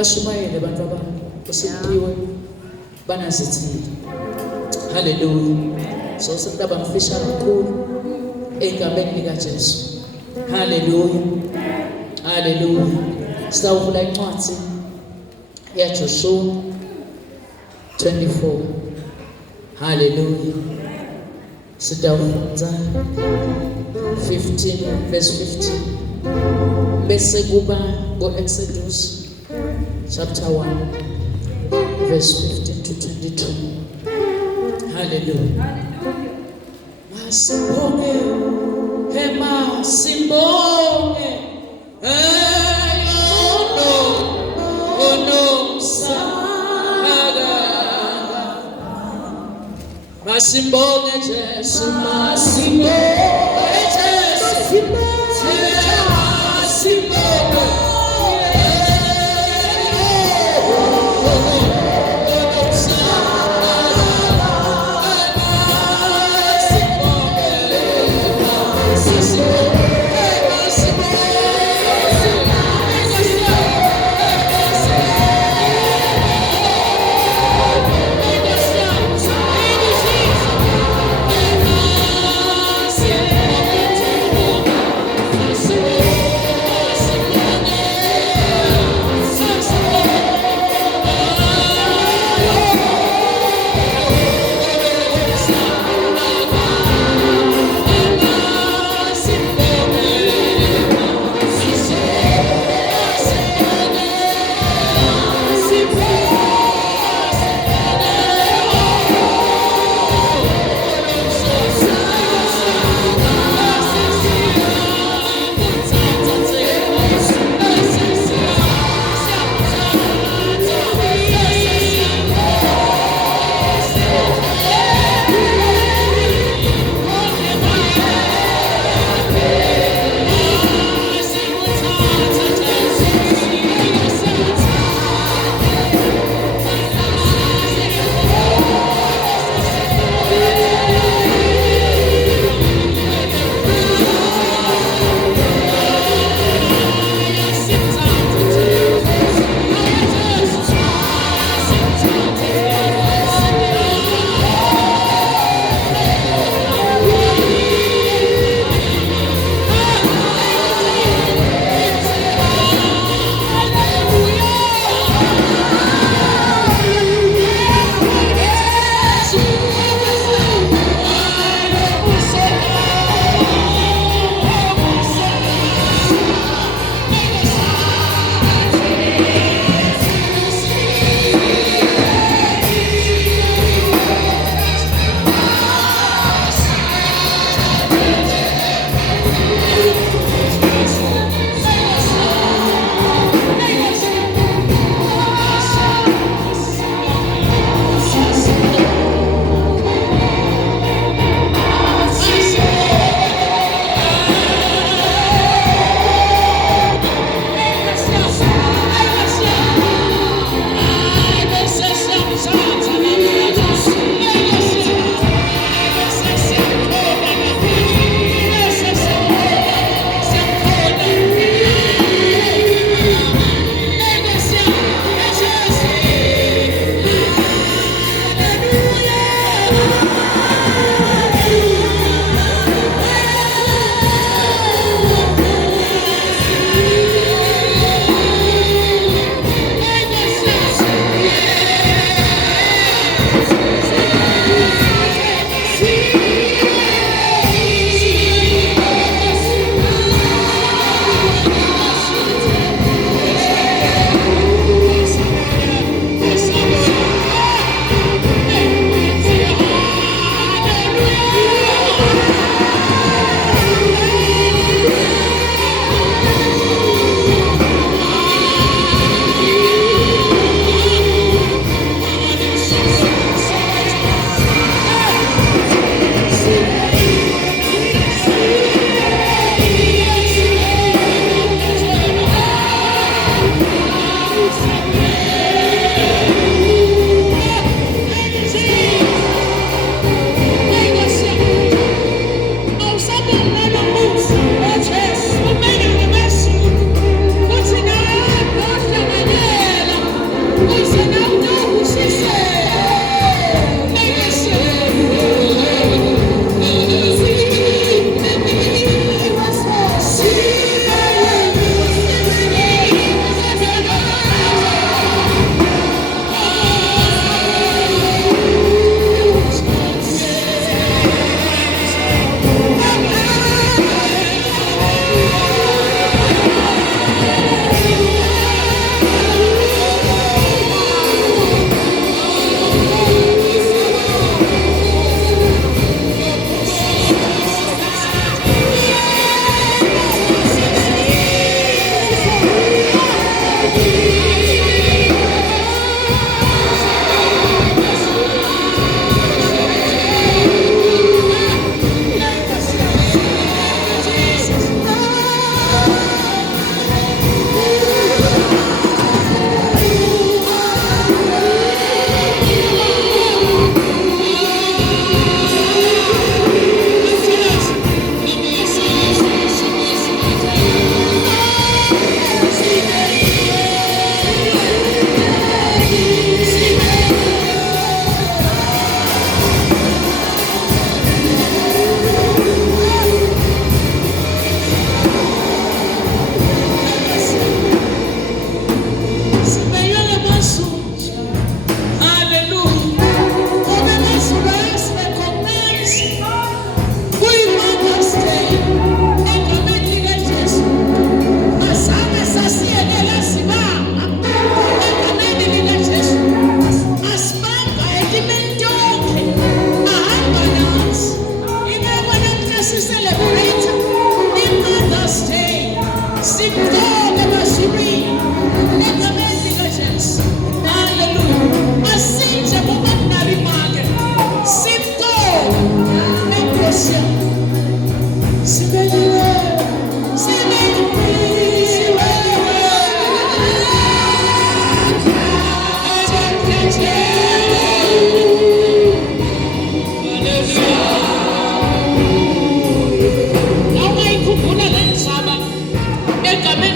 bashumayele bantu abasiphiwe banazithile. Hallelujah. So sekudaba mfisha kakhulu egabeni lika Jesu. Hallelujah. Hallelujah. Sitawuvula incwadi ya Joshua 24. Hallelujah. Sitawufunda 15 verse 15. Bese kuba go-Exodus chapter 1 verse 15 to 22. Hallelujah. Masibonge, hema simbonge, ono saga. Masimbonge Jesu, masimbonge Jesu, masimbonge.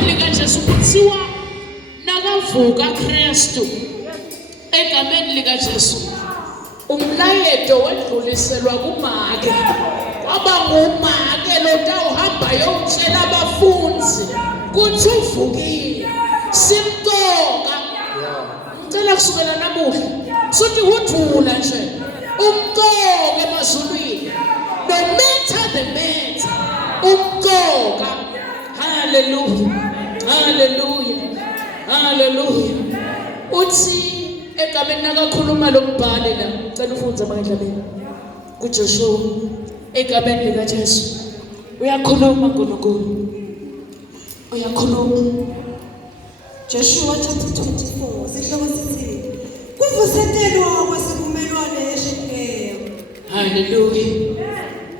egameni likaJesu kuthiwa nakavuka Kristu egameni likaJesu umlayeto wedluliselwa kumake kwaba ngumake lotawuhamba yokutshela abafunzi kuthi uvukile simqoka ngicela kusukela namuhla suthi uthula nje umqoka emazulwini no matter the matter umqoka hallelujah hallelujah hallelujah uthi egameni nakakhuluma lombhali la ngicela ufunze amandla kuJoshua egameni likaJesu uyakhuluma uNkulunkulu uyakhuluma. Joshua chapter 24 sihloko sithi kuvuselelwa kwesivumelwano eShekemu. Hallelujah.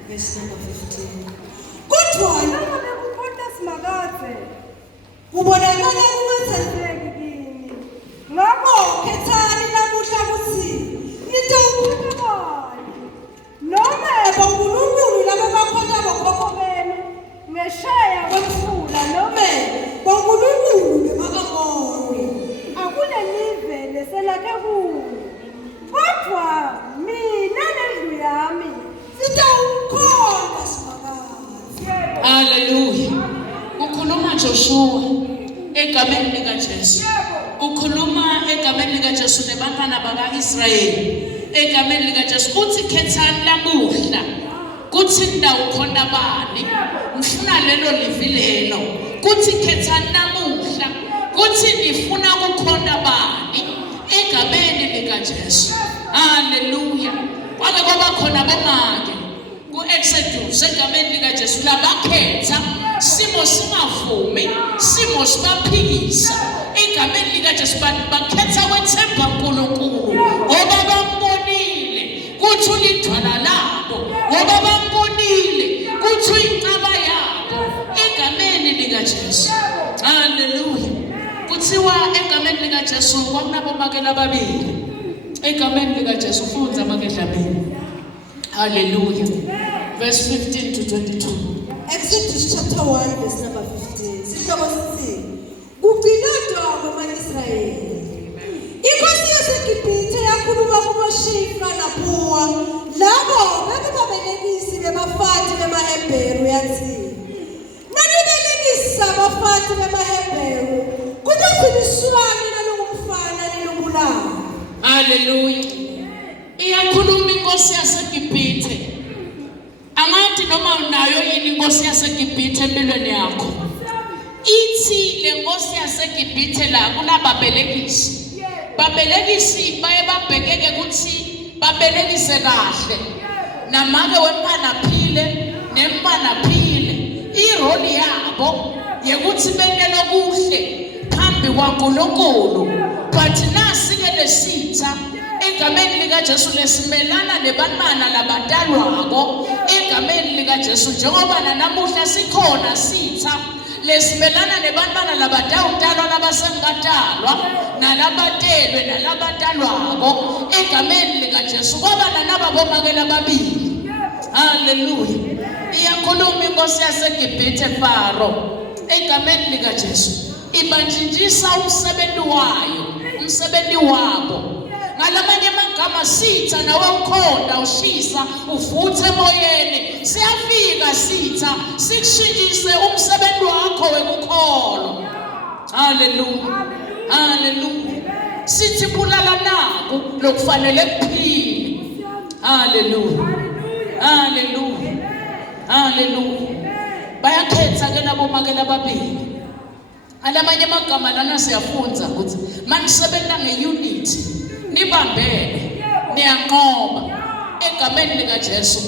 Verse number 15. Kodwa noma bekukhonta simakade kubonakala kungathembeki kini. Ngakho khethani namuhla kuthi nitawukhulekani noma bonkulunkulu labo bakhona bokhokho benu ngesheya kwemfula noma bonkulunkulu bemaAmori akunelive leselakhe kulo kodwa mina nendlu yami sitawukhona simakade. Hallelujah. Ukhuluma Joshua egameni likaJesu. Ukhuluma egameni likaJesu nebantwana bakaIsrayeli. Egameni likaJesu uthi khethani lamuhla. Kuthi ndawo khona bani? Ngifuna lelo livi lelo. Kuthi khethani lamuhla. Kuthi nifuna ukukhonda bani? Egameni likaJesu. Hallelujah. Kwake kwaba khona bomake ku-Exodus egameni likaJesu labakhetha simo singavumi simo sibaphikisa egameni likaJesu bakhetha kwethemba uNkulunkulu ngoba bambonile kuthi ulidwala labo ngoba bambonile kuthi uyinqaba yabo egameni likaJesu. Hallelujah. Kuthiwa egameni likaJesu kwakunabomake ababili egameni likaJesu funza amake dlabeni. Hallelujah. Verse 15 to 22. Exodus chapter 1 verse number 15. Sihloko sithi kuqinodwa kwamaIsrayeli. Inkosi yaseGibhithe yakhuluma kuMoshifra naPuwa labo babelekisi bebafati bemaHebheru yathi nanibelekisa abafati bemaHebheru kuthi niswane nalomfana nelobulala. Hallelujah. Iyakhuluma inkosi yaseGibhithe. Angathi noma unayo yini inkosi yaseGibhithe empilweni yakho. Ithi le nkosi yaseGibhithe la kunababelekisi. Babelekisi baye babhekeke ukuthi babelekise kahle. Namake wempana phile nempana phile. Iroli yabo yekuthi beke lokuhle phambi kwaNkulunkulu. But nasi ke lesitha egameni likaJesu lesimelana nebantwana labadalwako egameni likaJesu njengoba namuhla sikhona sitha lesimelana nebantwana labadalwa nabasengadalwa nalabatelwe nalabadalwako egameni likaJesu kwaba nababomake ababili. Hallelujah. Iyakhuluma inkosi yaseGibhithe Faro egameni likaJesu ibanjinjisa umsebenzi wayo umsebenzi wabo. Ngalamanye amagama sitha nawe ukhonda ushisa uvuthe emoyeni siyafika sitha sikushintshise umsebenzi wakho wekukholwa. Hallelujah. Hallelujah. Sithi bulala nako lokufanele kuphile. Hallelujah. Hallelujah. Hallelujah. Bayakhetha ke nabo make lababili. Alamanye amagama lana siyafunza ukuthi manisebenza ngeunity nibambene niyanqoba egameni likaJesu.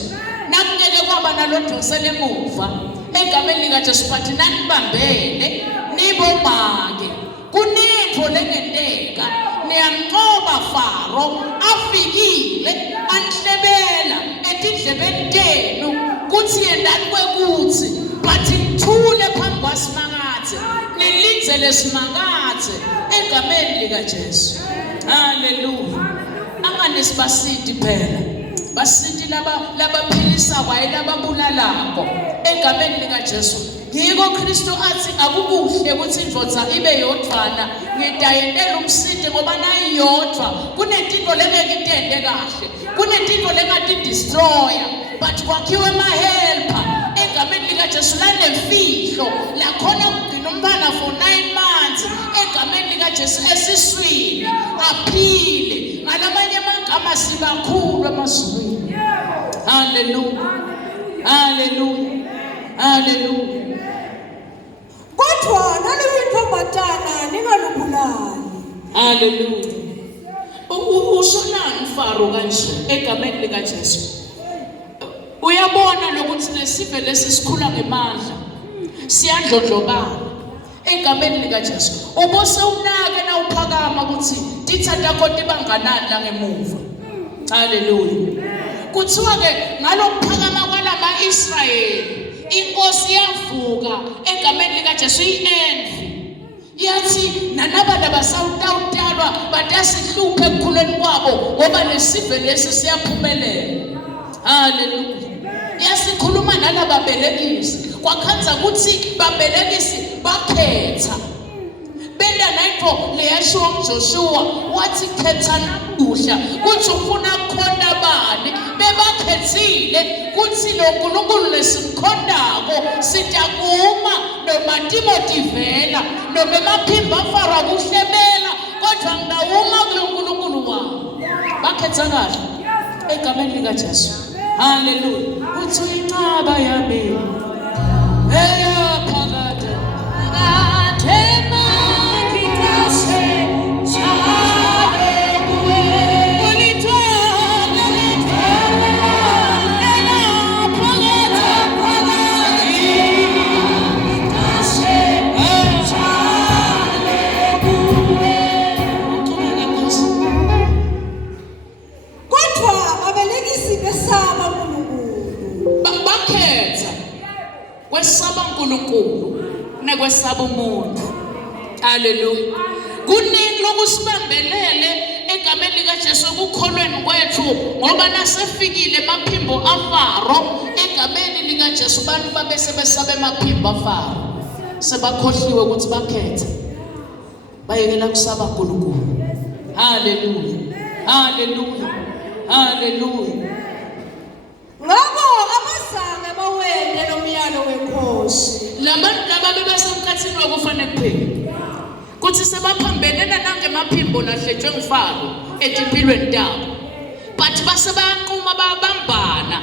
Nakungeke kwaba nalodosele emuva egameni likaJesu bathi nanibambene nibomake kunitho lengenteka niyanqoba Faro afikile anhlebela etindlebeni tenu kuthi yendani kwekuthi bathi nithule phambi kwasimakathe nilindele simakathe egameni likaJesu. Hallelujah. Anganisibasidi phela basidi labaphilisa kwaye lababulalako egameni likaJesu Yiko Kristu athi akukuhle ukuthi indvodza ibe yodvwana ngidayendela umsindi ngoba nayiyodwa kunezinto lengeke intende kahle kunezinto lengati destroyer but kwakhiwe ama-helper egameni likaJesu lanemfihlo lakhona kugcina umntwana for 9 months egameni likaJesu esiswini aphile ngalamanye amagama sibakhulu emazulwini. Hallelujah, hallelujah, hallelujah. Kodwa naluyintombatana ningalubulali. Hallelujah. Ushonani umfaro kanje egameni likaJesu? Uyabona lokuthi lesive lesi sikhula ngemandla siyandlondlobala egameni likaJesu. Ubose unake na uphakama ukuthi tithatha kodwa ibanganani la ngemuva. Hallelujah. Kuthiwa ke ngalokuphakama kwalama Israyeli inkosi yavuka egameni likaJesu i-envy. Yathi nanabana basawutawutalwa batasihluphe ekukhuleni kwabo ngoba lesive lesi siyaphumelela. Hallelujah. Yasikhuluma nalaba belekisi kwakhanza ukuthi babelekisi bakhetha benda nayipho leyasho uJoshua wathi khetha nakuhla kuthi ufuna ukukhonda bani bebakhethile kuthi lo nkulunkulu lesimkhondako sitakuma noma Timothy vela noma emaphimbo afara kuhlebela kodwa ngidawuma kulo nkulunkulu wabo bakhetha kahle egameni likaJesu. Hallelujah. Uthi uyincaba yami eyaphakade ngathema ngikase njalo kuwe ulithwala kwesaba uNkulunkulu nekwesaba umuntu. Hallelujah. Kuningi lokusibambelele egameni likaJesu ukukholweni kwethu ngoba nasefikile emaphimbo afaro egameni likaJesu bantu babese besaba emaphimbo afaro sebakhohliwe ukuthi bakhethe bayekela kusaba uNkulunkulu. Hallelujah, hallelujah, hallelujah. Ngakho abazange bawende nomyalo wenkosi. Labantu laba bebasemkhathini wakufanele kuphela kuthi sebaphambelena nangemaphimbo lahletshwe ngufaro etimpilweni tabo but base bayanquma babambana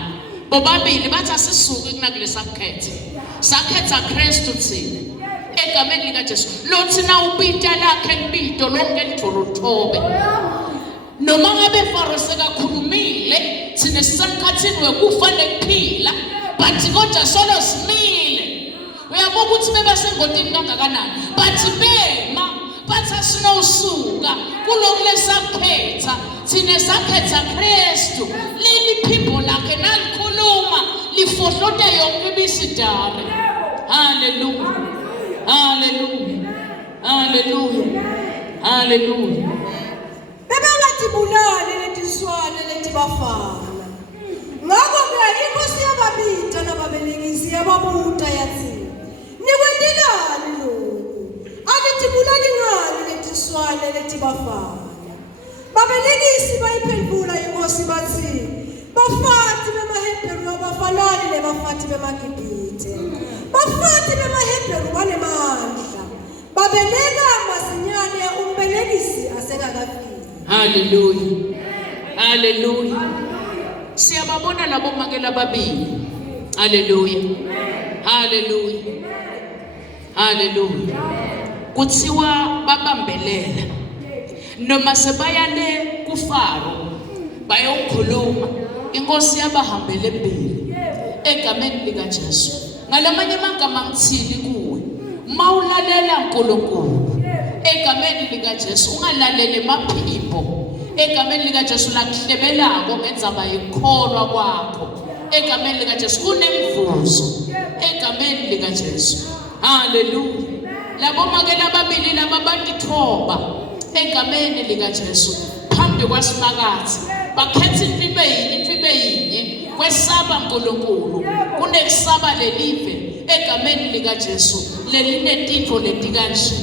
bobabili bathi asisuke kunakulesa sakhetha Kristu thina egameni likaJesu lo thina ubita lakhe libito lonke lidolothobe noma ngabe Faro sekakhulumile thina sisemkhathini wekufa nekuphila but kodwa solo simile. Uyabuka ukuthi bebasengodini kangakanani but bema bathi asinosuka kulokhu lesakhetha thina sakhetha Kristu leli phimbo lakhe nalikhuluma lifohlota yonke ibisidare. Hallelujah, hallelujah, hallelujah, hallelujah. Bebangatibulali letiswane letibafana. Ngakho ke inkosi yababita nababelekisi yababuta yathi nikwendelani lokhu anitibulali ngani letiswane letibafana. Babelekisi bayiphendula inkosi bathi bafati bemaHebheru abafanani nebafati bemaGibhithe. Bafati bemaHebheru banemandla babeleka masinyane umbelekisi asengakafiki. Hallelujah, hallelujah. Siyababona labo makela babili. Hallelujah, hallelujah, hallelujah. Kuthiwa babambelela noma sebayale kuFaro bayokhuluma inkosi yabahambele embili egameni likaJesu. Ngalamanye amagama ngithini kuwe mawulalela uNkulunkulu egameni likaJesu ungalalele emaphimbo egameni likaJesu lakuhlebelako ngendzaba yekukholwa kwakho egameni likaJesu kunemvuzo egameni likaJesu. Hallelujah. Labo makela babili laba bandithoba egameni likaJesu phambi kwasimakathi bakhetha imfibe yinye kwesaba uNkulunkulu kunekusaba lelive egameni lika Jesu lelinetitho letikanje.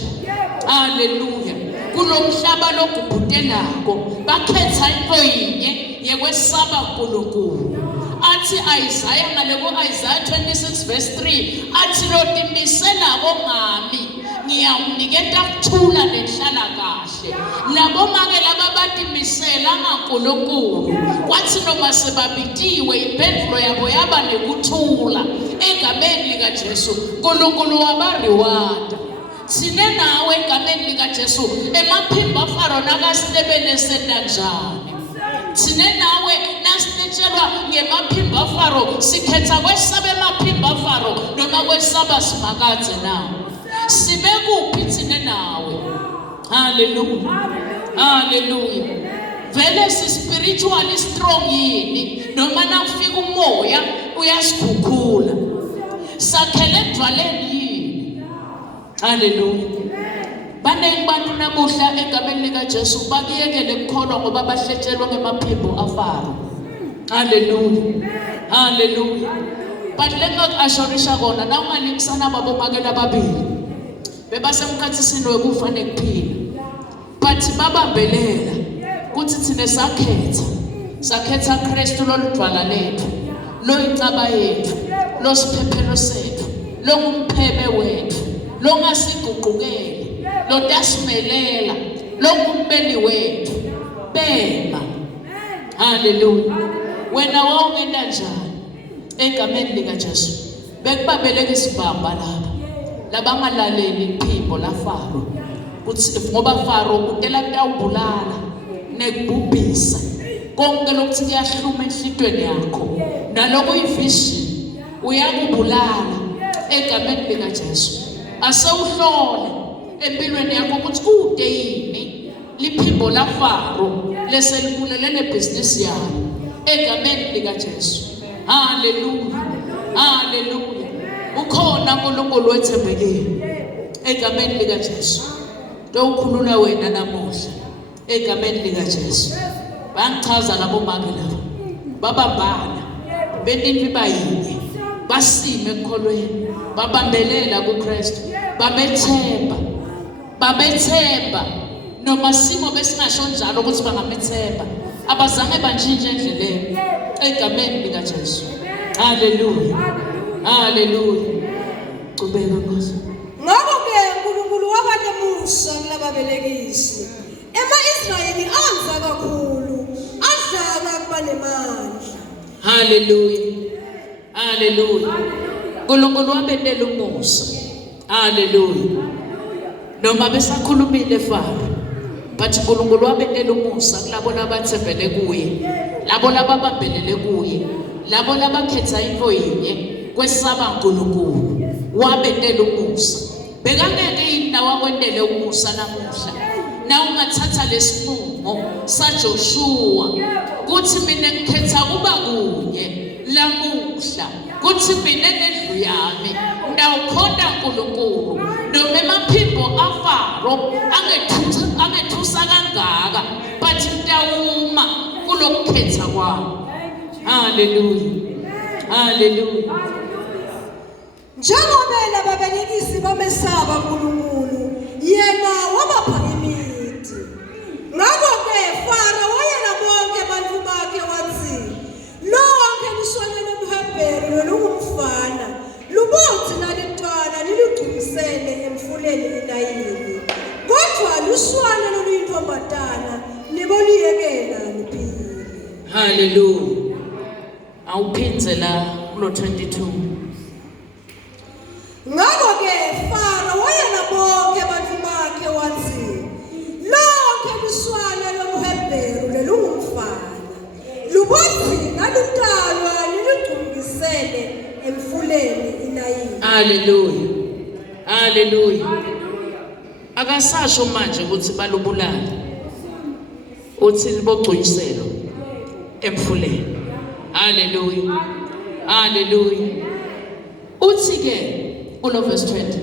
Haleluya. Kulomhlaba lokubhudelako bakhetha into yinye yekwesaba uNkulunkulu. Athi Isaiah ngaleko Isaiah 26 verse 3 athi lotimisela bongami ngiyawuniketa ukuthula nenhlala kahle. Labo make laba batimisela ngaNkulunkulu kwathi noma sebabitiwe impendulo yabo yaba nekuthula egameni lika Jesu uNkulunkulu waba-reward. Sine nawe egameni lika Jesu emaphimbo aFaro nakasilebele senta njani. Sine nawe nasinetshelwa ngemaphimbo aFaro sikhetha kwesaba emaphimbo aFaro noma kwesaba simakadze nawe. Sibe kuphi sine nawe. Hallelujah. Hallelujah. Vele si spiritually strong yini noma nakufika umoya uyasikhukhula. Sakhele edwaleni yini. Hallelujah. Baningi bantu namuhla egameni lika Jesu bakiyekele ukukholwa ngoba bahletshelwa ngemaphimbo aFaro. Hallelujah. Hallelujah. But lengakushorisha kona na ungalikisana babo makela babili. Bebasemkhathisini wekufa nekuphila. But babambelela kuthi thina sakhetha Kristu loludwala lethu, loyincaba yethu, losiphephelo sethu, longumphebe wethu, longasiguqukeli, lotasimelela, longumbeli wethu. Bema. Hallelujah. Wena wawungenda njani egameni lika Jesu? Bekubabeleka isibamba labangalaleli iphimbo laFaro. Kuthi ngoba Faro utela kutawubulala nekubhubhisa konke lokuthi kuyahluma enhlitweni yakho naloko ivision uyakubulala egameni lika Jesu. Asewuhlole empilweni yakho ukuthi kude yini liphimbo laFaro leselibulele nebusiness yakho egameni lika Jesu. Hallelujah. Hallelujah. Ukhona uNkulunkulu wethembekile egameni lika Jesu. Ukhulula wena namuhla egameni lika Jesu. Bangichaza labo make labo babambana benimpi bayinye basime ekukholweni babambelela kuKristu babethemba noma simo besingasho njalo ukuthi bangamethemba abazange bantshintshe endleleni egameni lika Jesu. Hallelujah. Hallelujah. Cubeka Nkosi. Ngakho-ke uNkulunkulu waba nemusa kulababelekisi. Ema-Israyeli anza kakhulu, adlanga kuba nemandla. Hallelujah. Hallelujah. uNkulunkulu wabetela umusa. Hallelujah. Noma besakhulumile Faro, but uNkulunkulu wabetela umusa kulabo labathembele kuye, labo lababambelele kuye, labo labakhetha into yinye kwesaba uNkulunkulu. Wabetela umusa. Bekangeke yini wakwendele umusa namuhla. Na ungathatha lesinqumo saJoshua kuthi mina ngikhetha kuba kunye lamuhla, kuthi mina nendlu yami ndawukhonda uNkulunkulu noma emaphimbo aFaro angethusa kangaka, but ndawuma kulokukhetha kwami. Hallelujah. Hallelujah. Njengoba lababelekisi bamesaba uNkulunkulu, yena wabapha imithi. Ngakho-ke Faro wayela bonke abantu bakhe wathi, lonke luswane lomHebheru nolungumfana lubothi nalitwana nilugculisele emfuleni iNayili. Kodwa luswane loluyintombazana niboliyekela luphile. Hallelujah. Awuphindze la kulo 22. Ngakho-ke Faro wayela bonke abantu bakhe wathi, lonke luswane lomHebheru lolungumfana lubothi nalutalwa nilugculisele emfuleni iNayili. Hallelujah. Hallelujah. Akasasho manje ukuthi balubulala. Uthi libogculiselo emfuleni. Hallelujah. Hallelujah. Uthi ke ulo verse 20.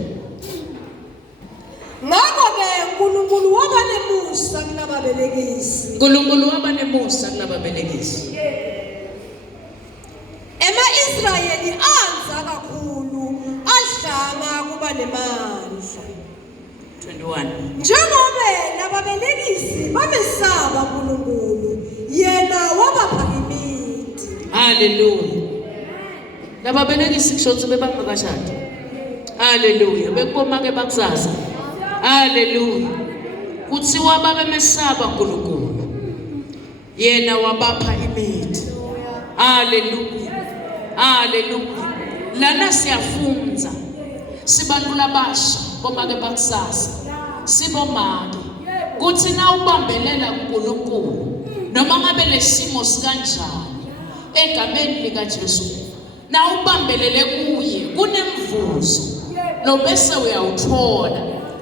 Ngakho-ke uNkulunkulu waba nemusa kulababelekisi. uNkulunkulu waba nemusa kulababelekisi. Ema-Israyeli anza kakhulu, 21. Njengoba nababelekisi babesaba uNkulunkulu, yena wabapha imithi. Hallelujah. Lababelekisi kusho ukuthi bebangakashadi. Hallelujah. Bekuboma ke bakusasa. Hallelujah. Kuthiwa babemesaba uNkulunkulu, yena wabapha imithi. Hallelujah. Hallelujah. Lana siyafunza sibantu labasha bomake bakusasa sibomake kuthi na ubambelela kuNkulunkulu noma ngabe lesimo sikanjani egameni lika Jesu na ubambelele kuye kunemvuzo lo bese uyawuthola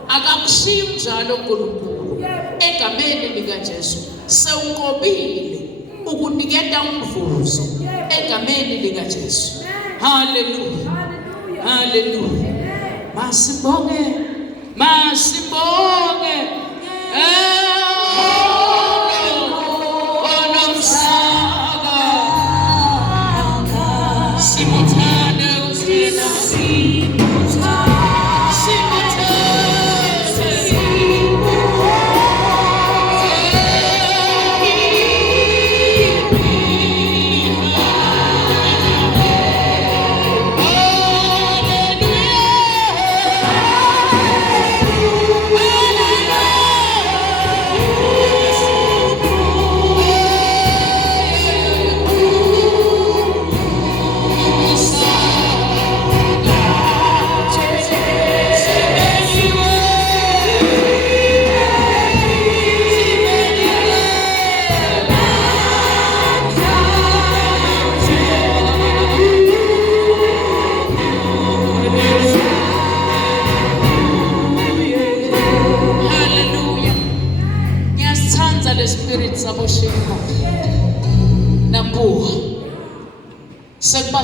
akakushiyi njalo uNkulunkulu egameni lika Jesu sewuqobile ukuniketa umvuzo egameni lika Jesu. Hallelujah. Hallelujah. Masibonge. Masibonge. Onomsaka. Simuthane usina.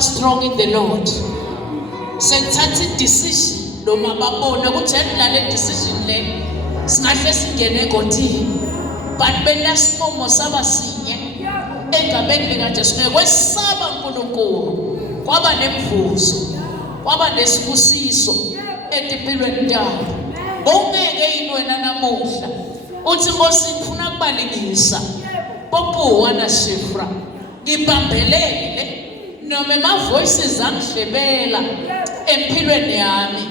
Strong in the Lord. Sengithatha decision noma babona ukuthi endlale decision le singahle singene egodini but benasifomo sabasinye egameni lika Jesu kwesaba uNkulunkulu kwaba nemvuzo kwaba nesibusiso empilweni yakho ongeke yini wena namuhla uthi Nkosi ngifuna ukubalekisa Popo na Shifra ngibambelele noma ma voices angihlebela empilweni yami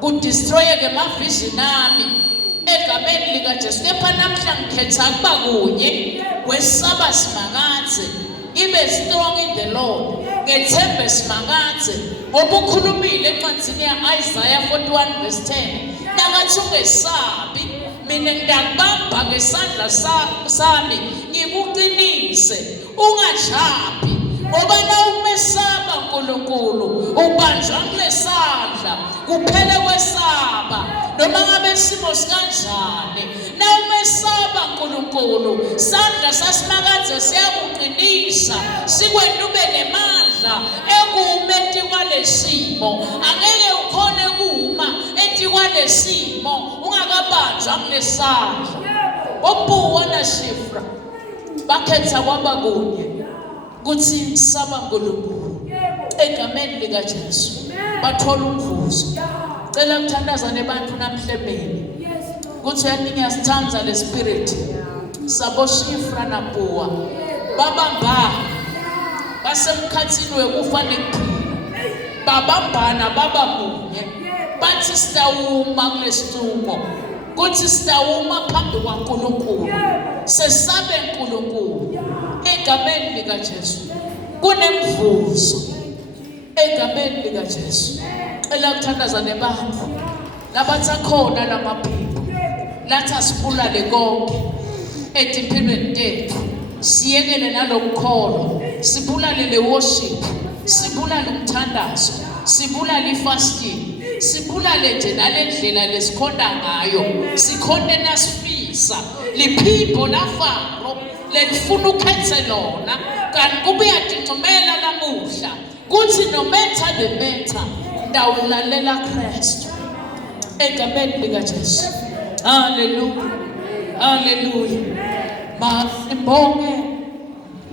ku destroy ke ma vision nami egameni lika Jesu kepha namhla ngikhetha kuba kunye kwesaba simangathe ibe strong in the Lord ngethembe simangathe ngoba ukhulumile encwadini ya Isaiah 41 verse 10 nakathi ungesabi mina ngiyakubamba ngesandla sami ngikuqinise ungajabi ngoba na umesaba uNkulunkulu ubanjwa kulesandla kuphele kwesaba noma ngabe isimo sikanjani na umesaba uNkulunkulu sandla sasimakade siyakuqinisa sikwenda ube nemandla ekuumeti kwalesimo angeke ukhone kuma eti kwalesimo ungakabanjwa kulesandla Popo na Shifra bakhetha kwaba kunye kuthi saba uNkulunkulu egameni lika Jesu bathola umvuzo. Cela ukuthandazane abantu namhlebeni kuthi ngiyasithanda le spirit sabo Shifra na Poa babamba basemkhathini wekufa nekuphila babambana baba munye bathi sitawuma kulesitumo kuthi sitawuma phambi kwaNkulunkulu sesabe uNkulunkulu egameni lika Jesu kunemvuzo egameni lika Jesu. Cela ukuthandazane abantu labathakhona lamaphiko lathi asibulale konke empilweni tethu siyekele nalokukholo sibulale le worship sibulale umthandazo sibulale ifasting sibulale nje nalendlela lesikhonda ngayo sikhonde nasifisa liphipho la Faro lelifuna ukhethe lona kanti kube yadingcumela lamuhla kuthi no matter the matter ndawulalela Kristu egameni lika Jesu. Hallelujah. Hallelujah. Masibonge.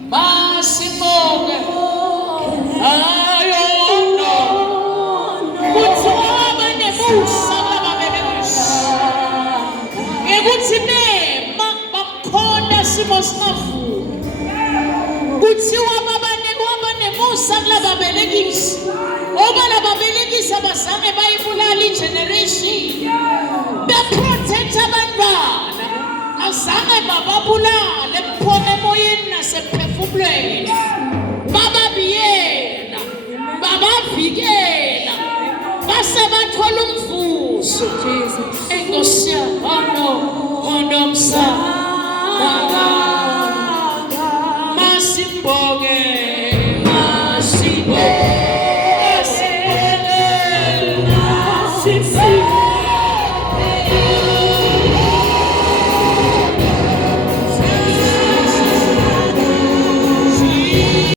Masibonge. Ayono. Kuthi waba nebusa baba bebekusa. abazange bayibulala igeneration beprotect abantwana azange bababulale kuphona emoyeni nasephefumulweni bababiyela babavikela base bathola umvuzo enkosi hono msana masibonge